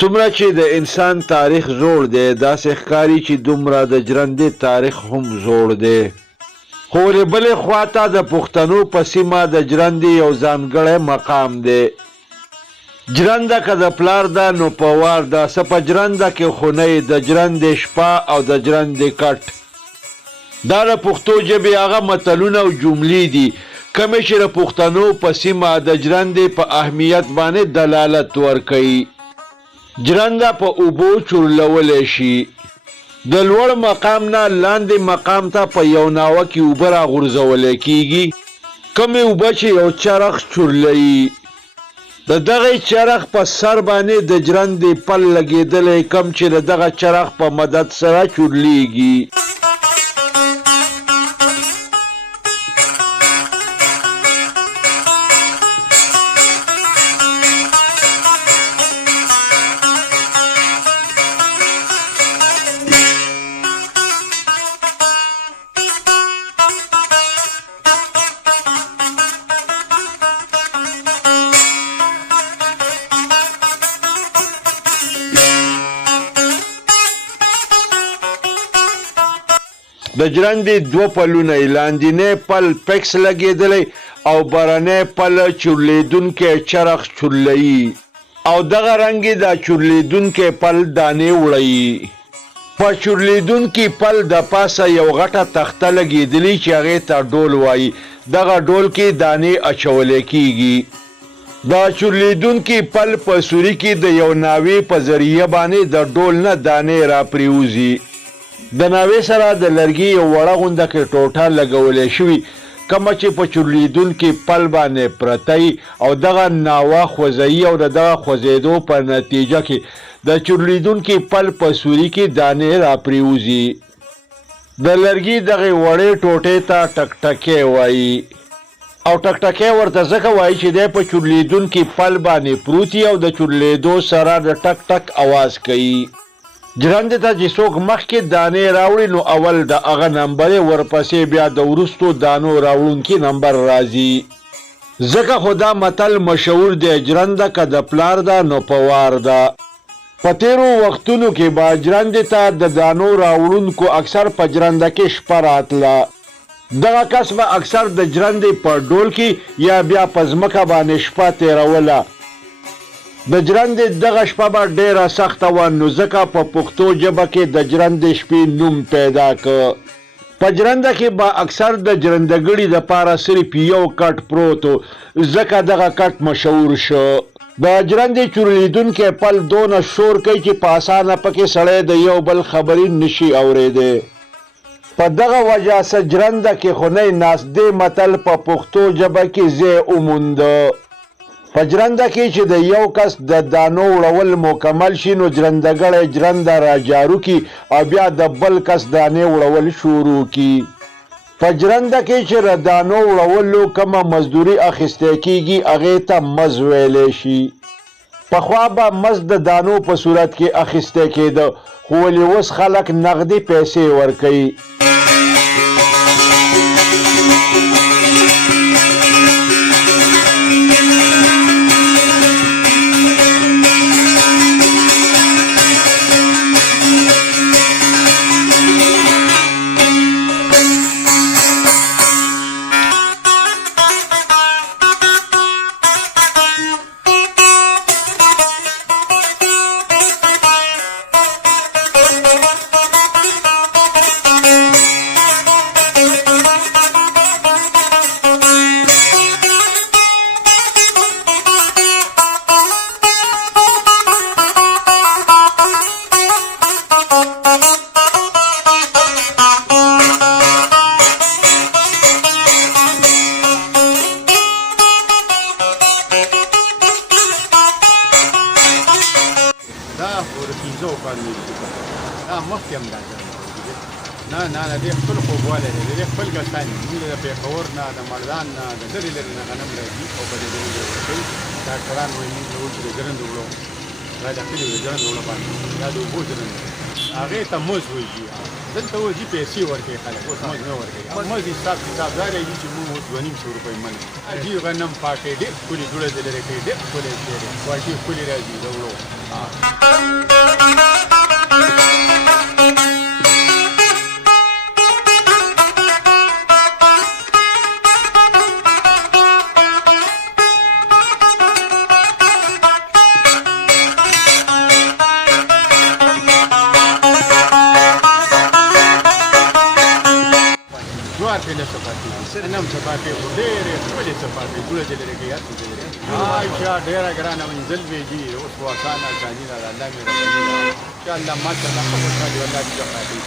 څومره چې د انسان تاریخ زوړ دی داسې ښکاري چې دومره د ژرندې تاریخ هم زوړ دی. خو له بلې خوا ته د پښتنو په سیمه د ژرندې یو ځانګړی مقام دی. ژرنده که د پلار ده نو په وار ده، څه په ژرنده کې خو نه د ژرندې شپه او د ژرندې کټ. دا د پښتو ژبې هغه متلونه او جملې دي کومې چې د پښتنو په سیمه د ژرندې په اهمیت باندې دلالت ورکوي. ژرنده په اوبو چورلولی شي. د لوړ مقام نه لاندې مقام ته په یو ناوه کې اوبه راغورځولی کېږي، کومې اوبه چې یو چرخ چورلوي. د دغه چرخ په سر باندې د ژرندې پل لګېدلی کوم چې د دغه چرخ په مدد سره چورلیږي. د ژرندې دوه پلونه یې لاندینی پل پکس لګېدلی او برنی پل چورلیدونکی چرخ چورلوي او دغه رنګ یې دا چورلیدونکی پل دانې وړوي. په چورلیدونکي پل د پاسه یو غټه تخته لګېدلې چې هغې ته ډول وایي. دغه ډول کې دانې اچولی کېږي. دا چورلیدونکي پل په سوري کې د یو ناوې په ذریعه باندې د ډول نه دانې راپرېوځي. د ناوې سره د لرګي یو وړه غونده کې ټوټه لګولی شوي کومه چې په چورلیدونکي پل باندې پرته او دغه ناوه خوځوي او د دغه خوځېدو په نتیجه کې د چورلیدونکي پل په سوري کې دانې راپرېوځي. د لرګي دغې وړې ټوټې ته ټکټکی وایي او ټکټکی ورته ځکه وایي چې دی په چورلیدونکي پل باندې پروت او د چورلیدو سره د ټک ټک اواز کوي. ژرندې ته چې څوک مخکې دانې راوړي نو اول د هغه نمبر ورپسې بیا د وروستو دانو راوړونکي نمبر راځي. ځکه خو دا متل مشهور دی، ژرنده که د پلار ده نو په وار ده. په تېرو وختونو کې به ژرندې ته د دانو راوړونکو اکثر په ژرنده کې شپه راتله. دغه کس به اکثر د ژرندې په ډول کې یا بیا په ځمکه باندې شپه تېروله. د ژرندې دغه شپه به ډېره سخته وه نو ځکه په پښتو ژبه کې د ژرندې شپې نوم پیدا کړ. په ژرنده کې به اکثر د ژرندهګړي دپاره صرف یو کټ پروت و ځکه دغه کټ مشهور شو. د ژرندې چورلیدونکی پل دونه شور کوي چې په اسانه پکې سړی د یو بل خبرې نشي اورېدی. په دغه وجه څه ژرنده کې خو نه ناست دې متل په پښتو ژبه کې ځای ومونده. په ژرنده کې چې د یو کس د دانو وړول مکمل شي نو ژرندهګړی ژرنده راجارو کي او بیا د بل کس دانې وړول شروع کي. په ژرنده کې چې د دانو وړولو کومه مزدوري اخیستی کېږي هغې ته مز ویلی شي. پخوا به مز د دانو په صورت کې اخیستی کېده خو ولې اوس خلک نغدي پیسې ورکوي. مخکې هم دا نه د دې خپل خوږوالی دی، د دې خپل ګټان دي. موږ د پېښور نه، د مردان نه، د لرې لرې نه غنم راځي او په دې ډول کوي. ډاکټران وایي موږ له اوس د ژرندې وړو دا د کلي د ژرندې وړو باندې دا د اوبو ژرنده هغې ته مزد وایي دلته اوس دي پیسې ورکوي خلک اوس مزد نه ورکوي مزد حساب کتاب دا دی چې موږ اوس 250 روپۍ من دي غنم پاکوي ډېر ښکلې دوړه دې لرې کوي ډېر ښکلې کوالټي ښکلې راځي د وړو جوار پې نه صفا کېږي نم صفا کوي خو ډېرې ښکلې صفا کوي دوړه دې لرې کوي هر څه دې لرې چا ډېره ګرانه منزل وې دي اوس خو اسانه اساني ده الله مهرباني ده انشاءالله ماشاءالله ښه خوشحالي والله دې صفا کوي